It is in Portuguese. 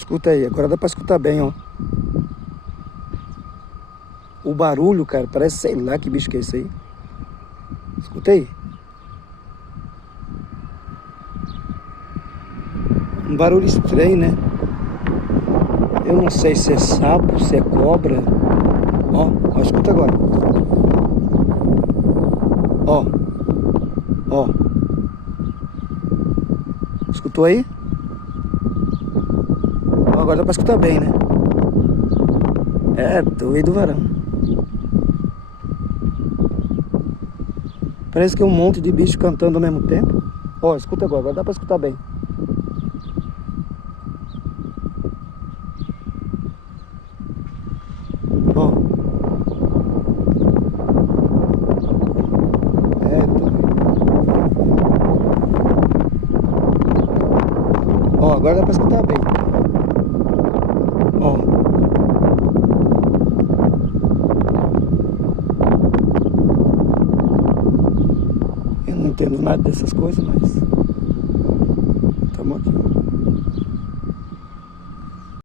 Escuta aí, agora dá pra escutar bem, ó. O barulho, cara, parece, sei lá que bicho que é isso aí. Escuta aí. Um barulho estranho, né? Eu não sei se é sapo, se é cobra. Ó, escuta agora. Ó. Ó. Escutou aí? Ó, agora dá pra escutar bem, né? É doido, varão. Parece que é um monte de bicho cantando ao mesmo tempo. Ó, escuta agora dá pra escutar bem. Ó. É doido. Ó, agora dá pra escutar bem. Ó. Eu não entendo nada dessas coisas, mas estamos aqui.